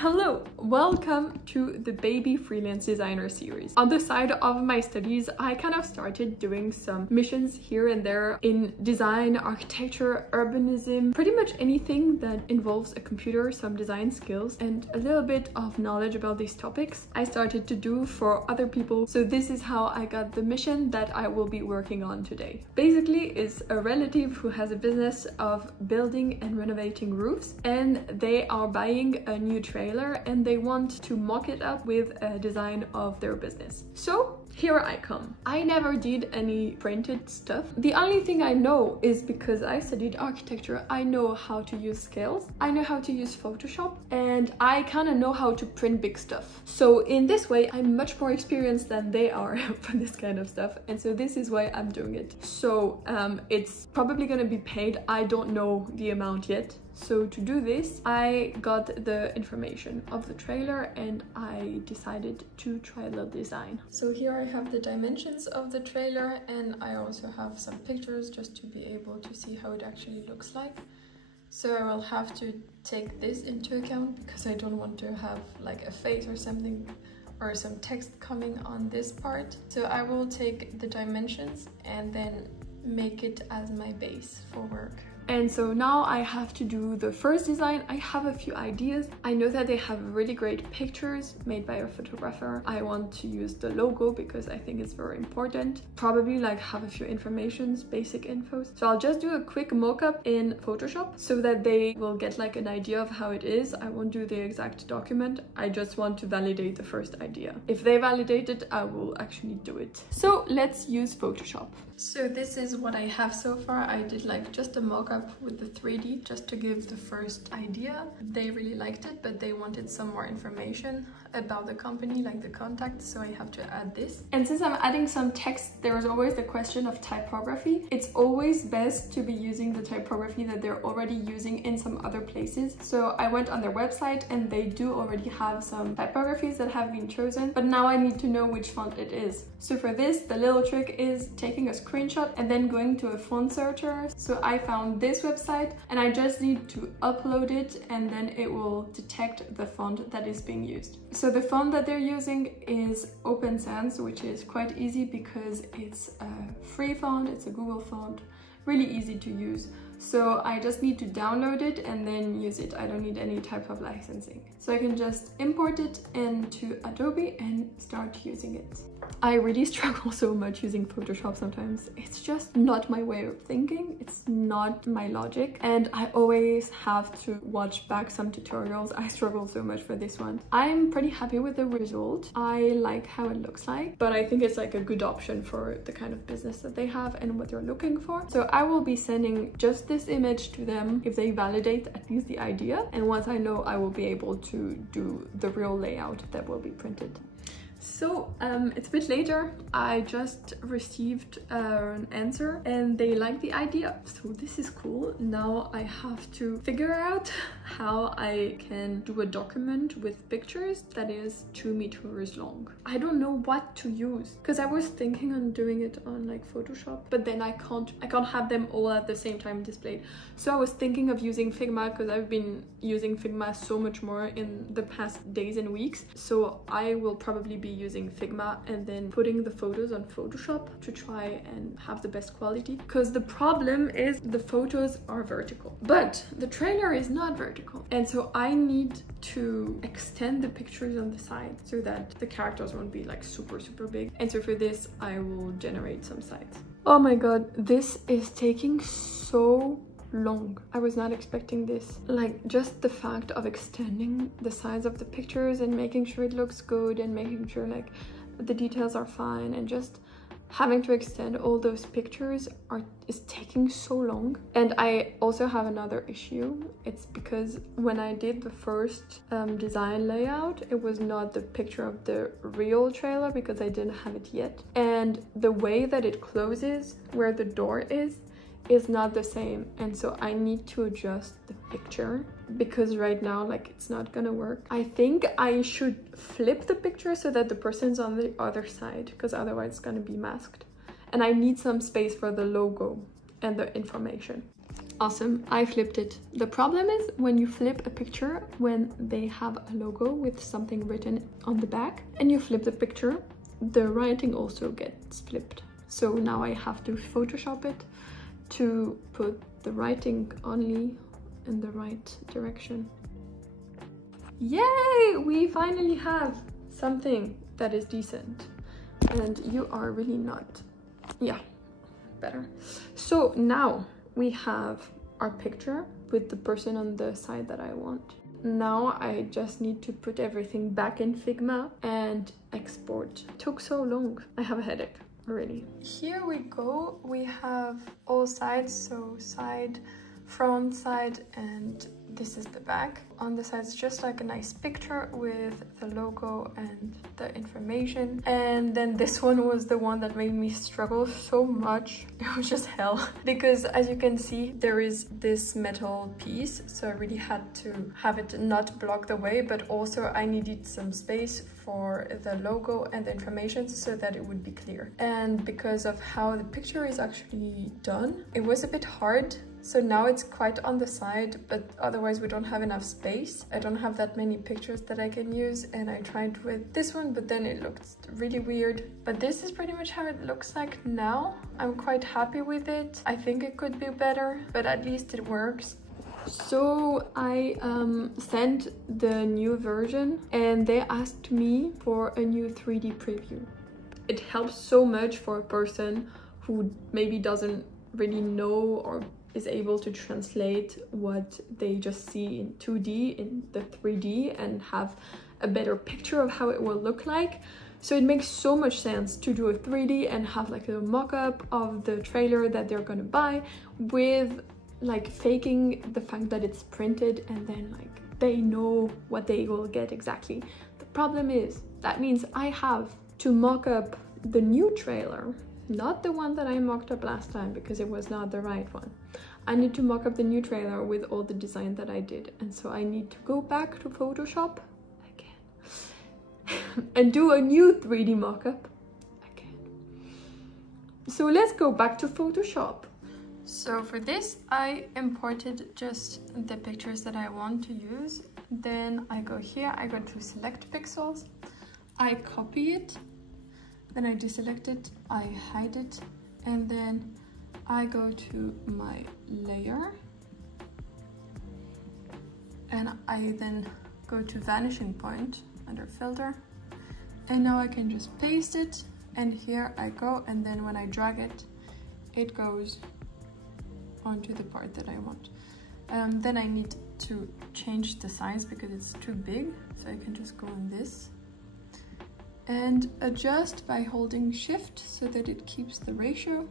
Hello, welcome to the Baby Freelance Designer series. On the side of my studies, I kind of started doing some missions here and there in design, architecture, urbanism, pretty much anything that involves a computer, some design skills, and a little bit of knowledge about these topics I started to do for other people. So this is how I got the mission that I will be working on today. Basically, it's a relative who has a business of building and renovating roofs, and they are buying a new trailer and they want to mock it up with a design of their business. So here I come. I never did any printed stuff. The only thing I know is because I studied architecture, I know how to use scales, I know how to use Photoshop, and I kind of know how to print big stuff. So in this way, I'm much more experienced than they are for this kind of stuff. And so this is why I'm doing it. So it's probably gonna be paid. I don't know the amount yet. So to do this, I got the information of the trailer and I decided to try the design. So here I have the dimensions of the trailer, and I also have some pictures just to be able to see how it actually looks like. So I will have to take this into account because I don't want to have like a face or something or some text coming on this part. So I will take the dimensions and then make it as my base for work. And so now I have to do the first design. I have a few ideas. I know that they have really great pictures made by a photographer. I want to use the logo because I think it's very important. Probably like have a few informations, basic infos. So I'll just do a quick mock-up in Photoshop so that they will get like an idea of how it is. I won't do the exact document. I just want to validate the first idea. If they validate it, I will actually do it. So let's use Photoshop. So this is what I have so far. I did like just a mock-up with the 3D just to give the first idea. They really liked it, but they wanted some more information about the company, like the contact, so I have to add this. And since I'm adding some text, there is always the question of typography. It's always best to be using the typography that they're already using in some other places. So I went on their website and they do already have some typographies that have been chosen, but now I need to know which font it is. So for this, the little trick is taking a screenshot and then going to a font searcher. So I found this website and I just need to upload it and then it will detect the font that is being used. So the font that they're using is Open Sans, which is quite easy because it's a free font, it's a Google font, really easy to use. So I just need to download it and then use it. I don't need any type of licensing. So I can just import it into Adobe and start using it. I really struggle so much using Photoshop sometimes. It's just not my way of thinking. It's not my logic. And I always have to watch back some tutorials. I struggle so much for this one. I'm pretty happy with the result. I like how it looks like, but I think it's like a good option for the kind of business that they have and what they're looking for. So I will be sending just this image to them if they validate at least the idea. And once I know, I will be able to do the real layout that will be printed. So it's a bit later. I just received an answer and they like the idea. So this is cool. Now I have to figure out how I can do a document with pictures that is 2 meters long. I don't know what to use because I was thinking on doing it on like Photoshop, but then I can't have them all at the same time displayed. So I was thinking of using Figma because I've been using Figma so much more in the past days and weeks. So I will probably be using Figma and then putting the photos on Photoshop to try and have the best quality, because the problem is the photos are vertical but the trailer is not vertical, and so I need to extend the pictures on the side so that the characters won't be like super big. And so for this I will generate some sides. Oh my god, this is taking so long. I was not expecting this. Like just the fact of extending the size of the pictures and making sure it looks good and making sure like the details are fine, and just having to extend all those pictures is taking so long. And I also have another issue. It's because when I did the first design layout, it was not the picture of the real trailer because I didn't have it yet, and the way that it closes where the door is not the same, and so I need to adjust the picture because right now like it's not gonna work. I think I should flip the picture so that the person's on the other side, because otherwise it's gonna be masked, and I need some space for the logo and the information. Awesome, I flipped it. The problem is when you flip a picture when they have a logo with something written on the back and you flip the picture, the writing also gets flipped. So now I have to Photoshop it to put the writing only in the right direction. Yay! We finally have something that is decent. And you are really not. Yeah, better. So now we have our picture with the person on the side that I want. Now I just need to put everything back in Figma and export. It took so long. I have a headache already. Here we go. We have all sides, so side, front, side, and this is the back. On the sides, just like a nice picture with the logo and the information. And then this one was the one that made me struggle so much. It was just hell. Because as you can see, there is this metal piece. So I really had to have it not block the way, but also I needed some space for the logo and the information so that it would be clear. And because of how the picture is actually done, it was a bit hard. So now it's quite on the side, but otherwise we don't have enough space. I don't have that many pictures that I can use, and I tried with this one, but then it looked really weird. But this is pretty much how it looks like now. I'm quite happy with it. I think it could be better, but at least it works. So I sent the new version and they asked me for a new 3D preview. It helps so much for a person who maybe doesn't really know or is able to translate what they just see in 2D in the 3D and have a better picture of how it will look like. So it makes so much sense to do a 3D and have like a mock-up of the trailer that they're gonna buy with like faking the fact that it's printed, and then like they know what they will get exactly. The problem is that means I have to mock up the new trailer, not the one that I mocked up last time because it was not the right one. I need to mock up the new trailer with all the design that I did, and so I need to go back to Photoshop again and do a new 3D mockup again. So let's go back to Photoshop. So for this, I imported just the pictures that I want to use. Then I go here, I go to select pixels, I copy it, then I deselect it, I hide it, and then I go to my layer, and I then go to vanishing point under filter, and now I can just paste it, and here I go, and then when I drag it, it goes onto the part that I want. Then I need to change the size because it's too big, so I can just go on this and adjust by holding shift so that it keeps the ratio,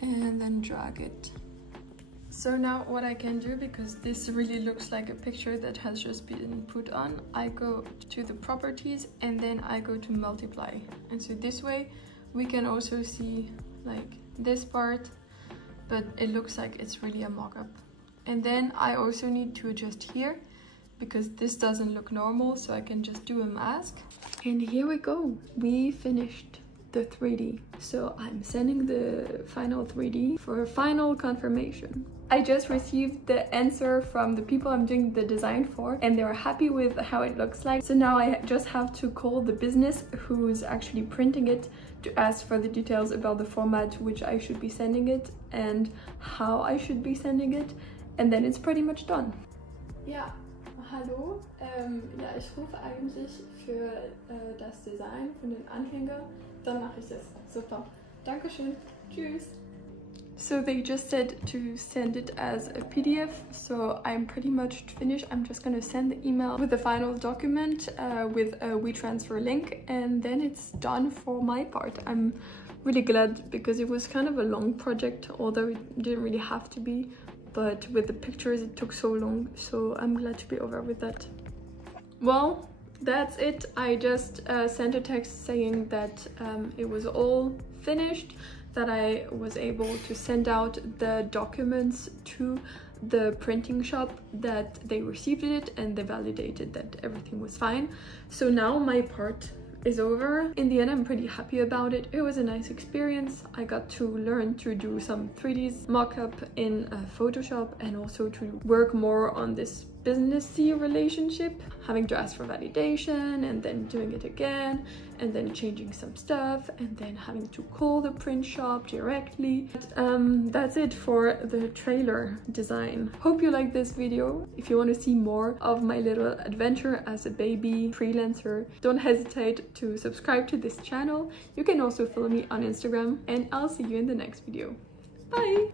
and then drag it. So now what I can do, because this really looks like a picture that has just been put on, I go to the properties and then I go to multiply, and so this way we can also see like this part, but it looks like it's really a mock-up. And then I also need to adjust here because this doesn't look normal, so I can just do a mask. And here we go, we finished the 3D. So I'm sending the final 3D for final confirmation. I just received the answer from the people I'm doing the design for, and they were happy with how it looks like. So now I just have to call the business who's actually printing it to ask for the details about the format which I should be sending it and how I should be sending it, and then it's pretty much done. Ja, hallo. Ja, ich rufe eigentlich für das Design von den Anhänger. Dann mache ich das. Super. Dankeschön. Tschüss. So they just said to send it as a PDF, so I'm pretty much finished. I'm just gonna send the email with the final document with a WeTransfer link, and then it's done for my part. I'm really glad because it was kind of a long project, although it didn't really have to be, but with the pictures it took so long, so I'm glad to be over with that. Well, that's it. I just sent a text saying that it was all finished, that I was able to send out the documents to the printing shop, that they received it and they validated that everything was fine. So now my part is over. In the end, I'm pretty happy about it. It was a nice experience. I got to learn to do some 3D mock-up in Photoshop, and also to work more on this businessy relationship, having to ask for validation and then doing it again, and then changing some stuff, and then having to call the print shop directly. But, that's it for the trailer design. Hope you like this video. If you want to see more of my little adventure as a baby freelancer, don't hesitate to subscribe to this channel. You can also follow me on Instagram, and I'll see you in the next video. Bye!